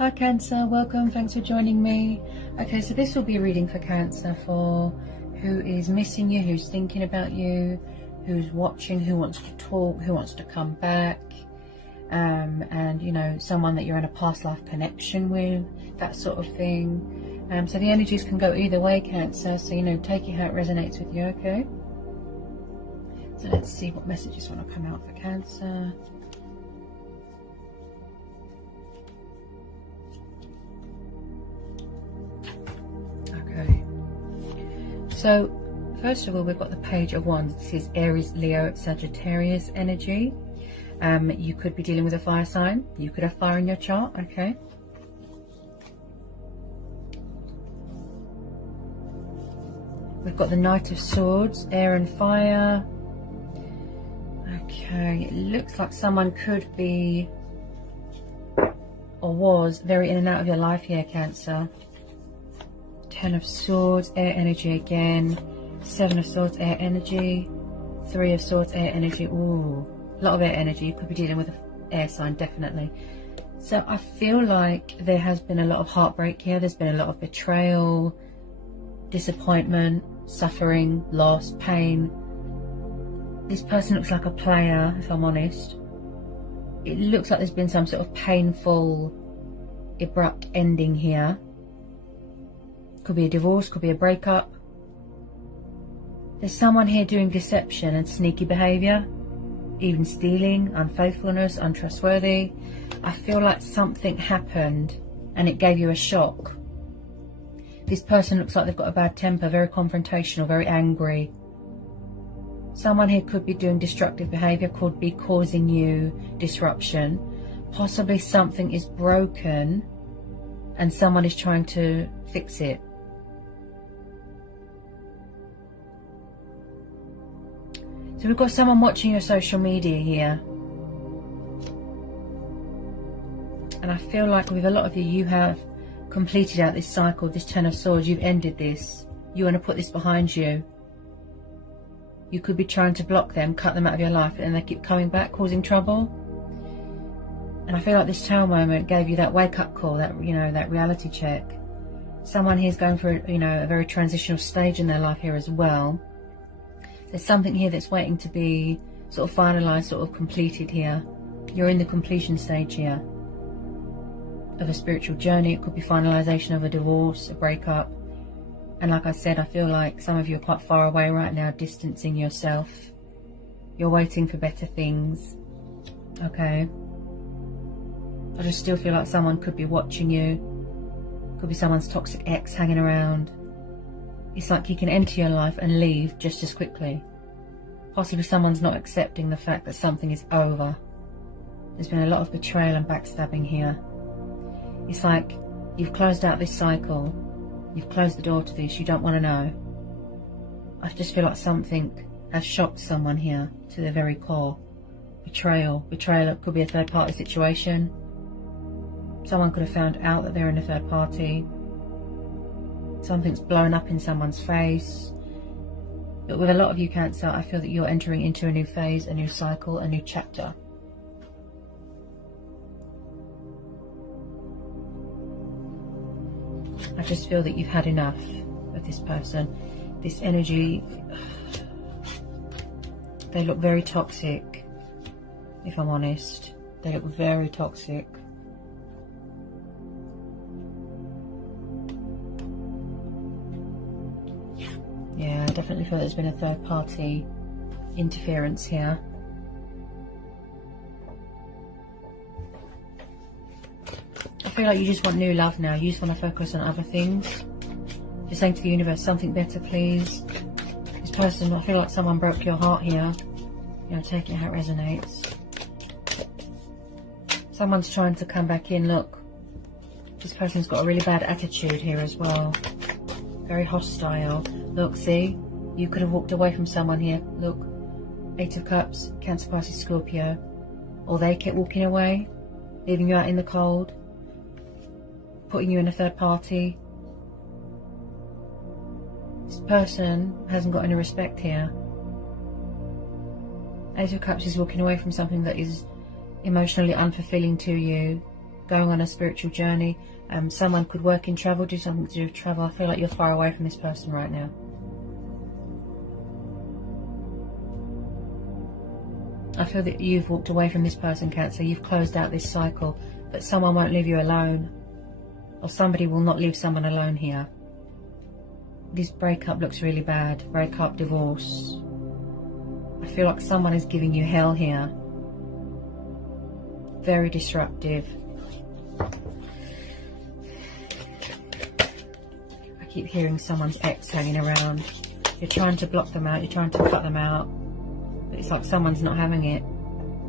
Hi Cancer, welcome, thanks for joining me. Okay, so this will be a reading for Cancer, for who is missing you, who's thinking about you, who's watching, who wants to talk, who wants to come back, and you know, someone that you're in a past life connection with, that sort of thing. So the energies can go either way, Cancer, so you know, take it how it resonates with you, okay? So let's see what messages want to come out for Cancer. Okay, so first of all, we've got the Page of Wands. This is Aries, Leo, Sagittarius energy. You could be dealing with a fire sign. You could have fire in your chart, okay? We've got the Knight of Swords, air and fire. Okay, it looks like someone could be or was very in and out of your life here, Cancer. Ten of Swords, air energy again. Seven of Swords, air energy. Three of Swords, air energy. Ooh, a lot of air energy. You could be dealing with an air sign, definitely. So I feel like there has been a lot of heartbreak here. There's been a lot of betrayal, disappointment, suffering, loss, pain. This person looks like a player, if I'm honest. It looks like there's been some sort of painful, abrupt ending here. Could be a divorce, could be a breakup. There's someone here doing deception and sneaky behaviour, even stealing, unfaithfulness, untrustworthy. I feel like something happened and it gave you a shock. This person looks like they've got a bad temper, very confrontational, very angry. Someone here could be doing destructive behaviour, could be causing you disruption. Possibly something is broken and someone is trying to fix it. So we've got someone watching your social media here. And I feel like with a lot of you, you have completed out this cycle, this Ten of Swords. You've ended this. You want to put this behind you. You could be trying to block them, cut them out of your life, and they keep coming back, causing trouble. And I feel like this Tower moment gave you that wake-up call, that, you know, that reality check. Someone here is going through, you know, a very transitional stage in their life here as well. There's something here that's waiting to be sort of finalised, sort of completed here. You're in the completion stage here of a spiritual journey. It could be finalisation of a divorce, a breakup. And like I said, I feel like some of you are quite far away right now, distancing yourself. You're waiting for better things. Okay. I just still feel like someone could be watching you. Could be someone's toxic ex hanging around. It's like he can enter your life and leave just as quickly. Possibly someone's not accepting the fact that something is over. There's been a lot of betrayal and backstabbing here. It's like you've closed out this cycle. You've closed the door to this. You don't want to know. I just feel like something has shocked someone here to their very core. Betrayal. Betrayal could be a third party situation. Someone could have found out that they're in a third party. Something's blown up in someone's face. But with a lot of you, Cancer, I feel that you're entering into a new phase, a new cycle, a new chapter. I just feel that you've had enough of this person. This energy, they look very toxic, if I'm honest. They look very toxic. Yeah, I definitely feel there's been a third party interference here. I feel like you just want new love now. You just want to focus on other things. You're saying to the universe, something better, please. This person, I feel like someone broke your heart here. You know, take it how it resonates. Someone's trying to come back in. Look, this person's got a really bad attitude here as well. Very hostile. Look, see? You could have walked away from someone here. Look, Eight of Cups, Cancer, Pisces, Scorpio. Or they kept walking away, leaving you out in the cold, putting you in a third party. This person hasn't got any respect here. Ace of Cups is walking away from something that is emotionally unfulfilling to you, going on a spiritual journey. Someone could work in travel, do something to do with travel. I feel like you're far away from this person right now. I feel that you've walked away from this person, Cancer. You've closed out this cycle, but someone won't leave you alone, or somebody will not leave someone alone here. This breakup looks really bad. Breakup, divorce. I feel like someone is giving you hell here. Very disruptive. I keep hearing someone's ex hanging around. You're trying to block them out, you're trying to cut them out. But it's like someone's not having it.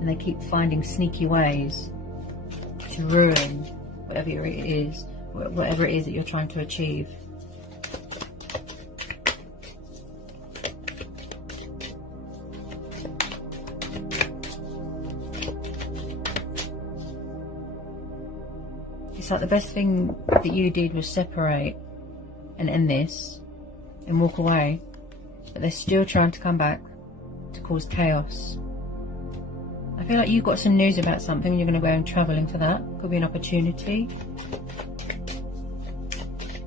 And they keep finding sneaky ways to ruin whatever it is that you're trying to achieve. It's like the best thing that you did was separate and end this and walk away, but they're still trying to come back to cause chaos. I feel like you've got some news about something and you're going to go and travelling for that. Could be an opportunity.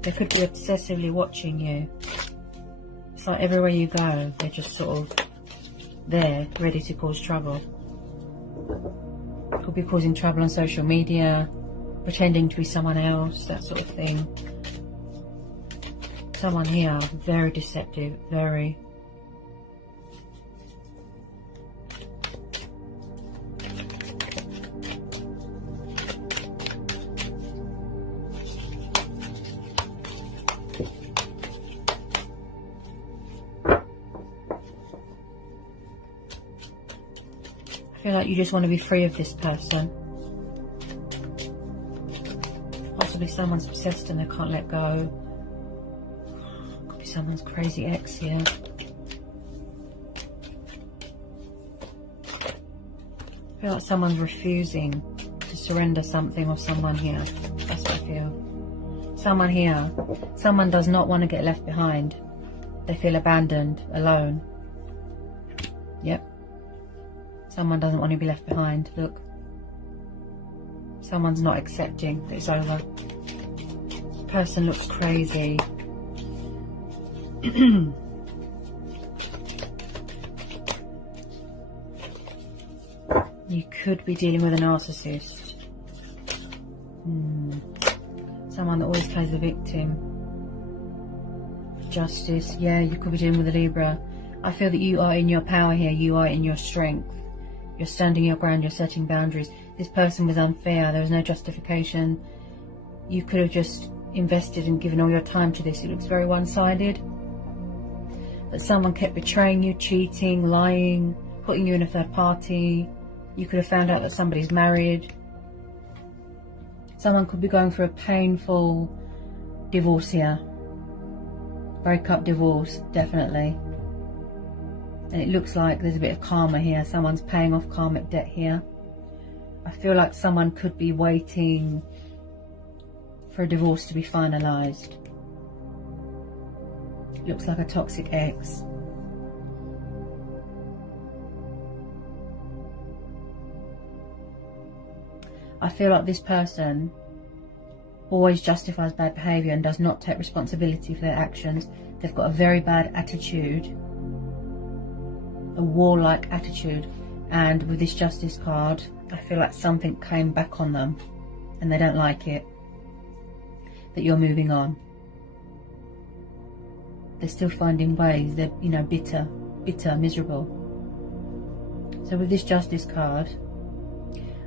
They could be obsessively watching you. It's like everywhere you go, they're just sort of there, ready to cause trouble. Could be causing trouble on social media, pretending to be someone else, that sort of thing. Someone here, very deceptive, very. I feel like you just want to be free of this person. Possibly someone's obsessed and they can't let go. Could be someone's crazy ex here. I feel like someone's refusing to surrender something or someone here. That's what I feel. Someone here. Someone does not want to get left behind. They feel abandoned, alone. Yep. Someone doesn't want to be left behind. Look. Someone's not accepting that it's over. This person looks crazy. You could be dealing with a narcissist. Someone that always plays the victim. Justice. Yeah, you could be dealing with a Libra. I feel that you are in your power here. You are in your strength. You're standing your ground. You're setting boundaries. This person was unfair. There was no justification. You could have just invested and given all your time to this. It looks very one-sided. But someone kept betraying you, cheating, lying, putting you in a third party. You could have found out that somebody's married. Someone could be going through a painful divorce here. Breakup, divorce, definitely. And it looks like there's a bit of karma here. Someone's paying off karmic debt here. I feel like someone could be waiting for a divorce to be finalised. It looks like a toxic ex. I feel like this person always justifies bad behaviour and does not take responsibility for their actions. They've got a very bad attitude, a warlike attitude, and with this Justice card, I feel like something came back on them and they don't like it, that you're moving on. They're still finding ways. They're, you know, bitter, miserable. So with this Justice card,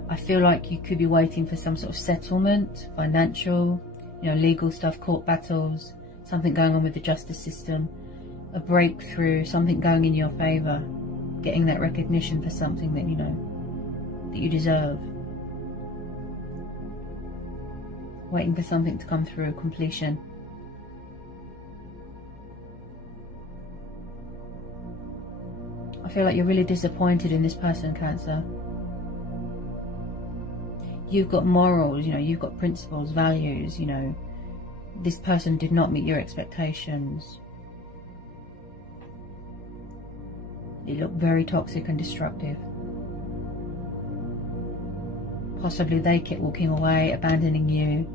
I feel like you could be waiting for some sort of settlement, financial, you know, legal stuff, court battles, something going on with the justice system, a breakthrough, something going in your favour, getting that recognition for something that, you know, that you deserve. Waiting for something to come through, completion. I feel like you're really disappointed in this person, Cancer. You've got morals, you know, you've got principles, values, you know. This person did not meet your expectations. It looked very toxic and destructive. Possibly they kept walking away, abandoning you,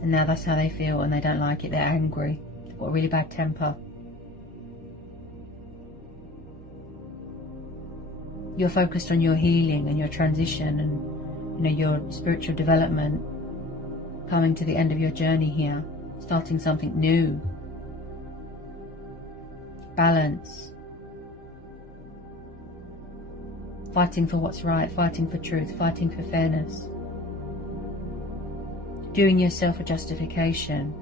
and now that's how they feel and they don't like it. They're angry. They've got a really bad temper. You're focused on your healing and your transition and, you know, your spiritual development, coming to the end of your journey here, starting something new. Balance. Fighting for what's right, fighting for truth, fighting for fairness. Doing yourself a justification.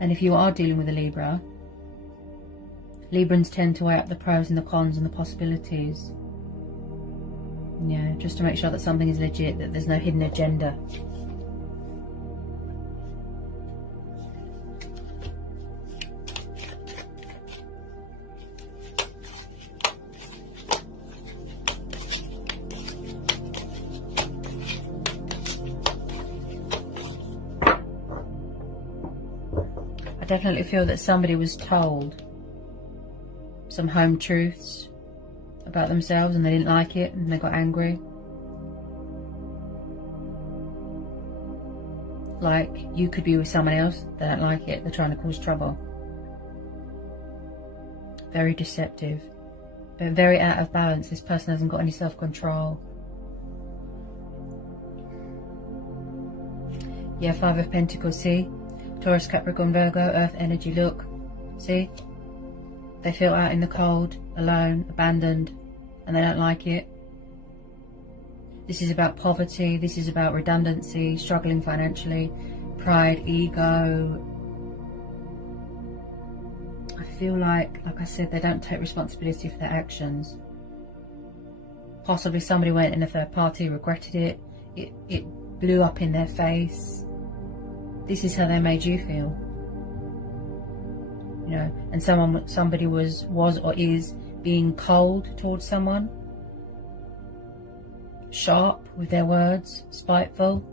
And if you are dealing with a Libra, Librans tend to weigh up the pros and the cons and the possibilities. Yeah, just to make sure that something is legit, that there's no hidden agenda. I definitely feel that somebody was told some home truths about themselves and they didn't like it and they got angry. Like, you could be with someone else, they don't like it, they're trying to cause trouble. Very deceptive, but very out of balance. This person hasn't got any self-control. Yeah, Five of Pentacles, see? Taurus, Capricorn, Virgo, Earth energy, look. See? They feel out in the cold, alone, abandoned, and they don't like it. This is about poverty, this is about redundancy, struggling financially, pride, ego. I feel like I said, they don't take responsibility for their actions. Possibly somebody went in a third party, regretted it, it blew up in their face. This is how they made you feel. You know, and somebody was or is being cold towards someone, sharp with their words, spiteful.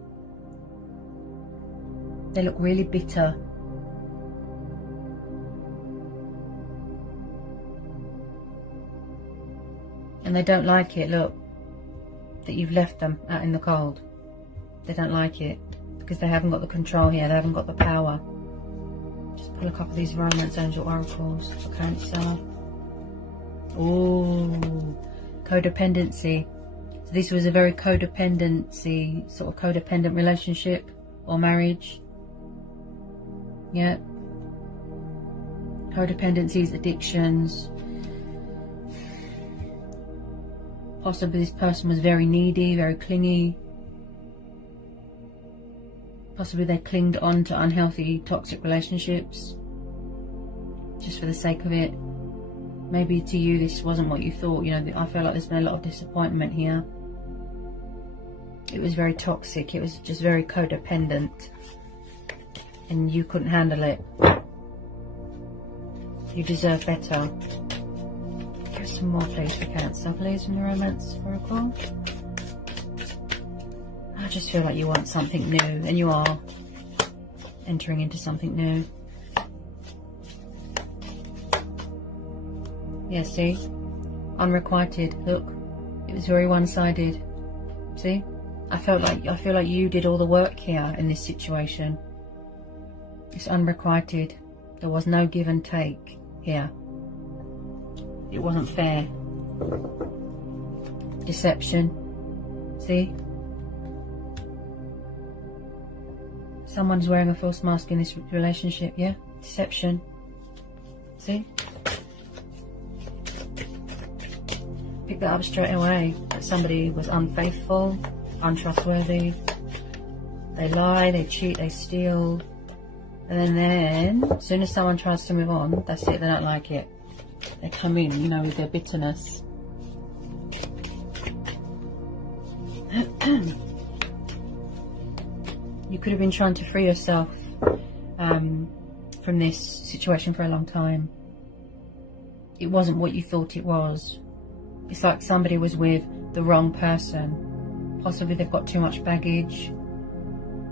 They look really bitter. And they don't like it, look, that you've left them out in the cold. They don't like it because they haven't got the control here, they haven't got the power. Just pull a couple of these romance angel oracles for Cancer. Ooh, codependency. So this was a very sort of codependent relationship or marriage. Yeah. Codependencies, addictions. Possibly this person was very needy, very clingy. Possibly they clinged on to unhealthy, toxic relationships just for the sake of it. Maybe to you this wasn't what you thought. You know, I feel like there's been a lot of disappointment here. It was very toxic. It was just very codependent. And you couldn't handle it. You deserve better. Give some more please for Cancer, please, from the romance oracle. I just feel like you want something new, and you are entering into something new. Yeah, see? Unrequited. Look, it was very one-sided. See? I feel like you did all the work here in this situation. It's unrequited. There was no give and take here. It wasn't fair. Deception. See? Someone's wearing a false mask in this relationship, yeah? Deception. See? Pick that up straight away. That somebody was unfaithful, untrustworthy. They lie, they cheat, they steal. And then, as soon as someone tries to move on, that's it, they don't like it. They come in, you know, with their bitterness. You could have been trying to free yourself from this situation for a long time. It wasn't what you thought it was. It's like somebody was with the wrong person. Possibly they've got too much baggage.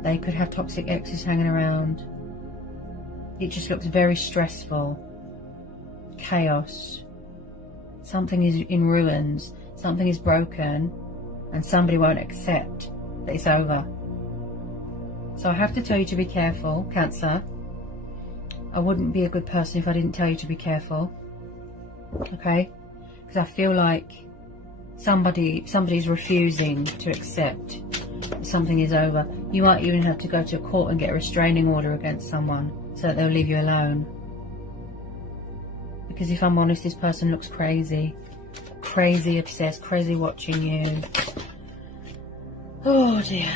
They could have toxic exes hanging around. It just looks very stressful. Chaos. Something is in ruins. Something is broken. and somebody won't accept that it's over. So I have to tell you to be careful, Cancer. I wouldn't be a good person if I didn't tell you to be careful. Okay? Because I feel like somebody's refusing to accept that something is over. You might even have to go to court and get a restraining order against someone so that they'll leave you alone. Because if I'm honest, this person looks crazy. Crazy obsessed, crazy watching you. Oh dear.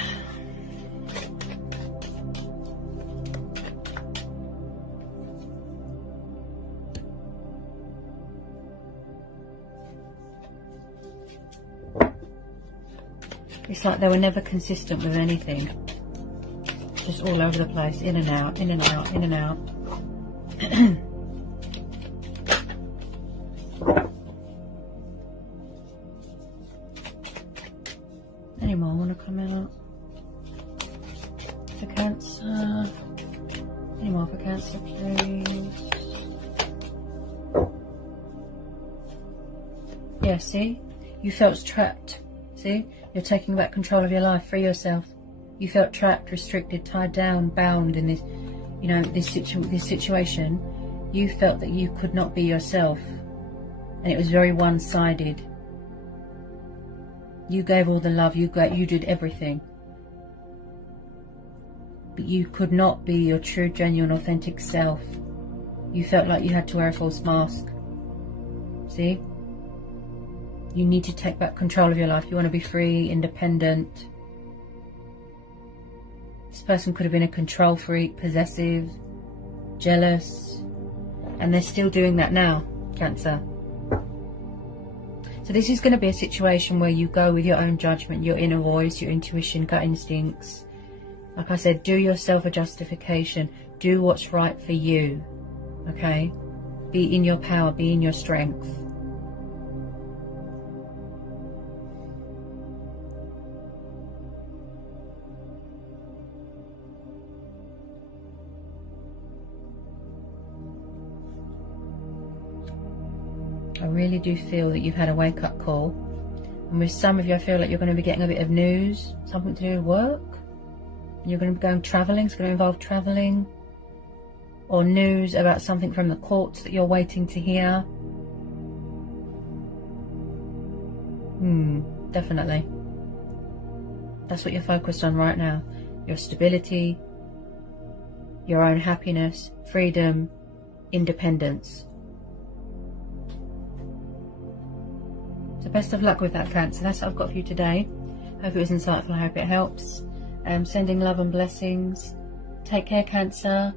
It's like they were never consistent with anything. Just all over the place, in and out, in and out, in and out. Any more want to come out? For Cancer. Any more for Cancer, please? Yeah, see? You felt trapped. See? You're taking back control of your life. Free yourself. You felt trapped, restricted, tied down, bound in this, you know, this situation. You felt that you could not be yourself. And it was very one-sided. You gave all the love, you did everything. But you could not be your true, genuine, authentic self. You felt like you had to wear a false mask. See? You need to take back control of your life. You want to be free, independent. This person could have been a control freak, possessive, jealous. And they're still doing that now, Cancer. So this is going to be a situation where you go with your own judgment, your inner voice, your intuition, gut instincts. Like I said, do yourself a justification. Do what's right for you. Okay? Be in your power. Be in your strength. I really do feel that you've had a wake-up call. And with some of you, I feel like you're going to be getting a bit of news, something to do with work. You're going to be going travelling. It's going to involve travelling. Or news about something from the courts that you're waiting to hear. Definitely. That's what you're focused on right now. Your stability, your own happiness, freedom, independence. So best of luck with that, Cancer. That's what I've got for you today. Hope it was insightful. I hope it helps. Sending love and blessings. Take care, Cancer.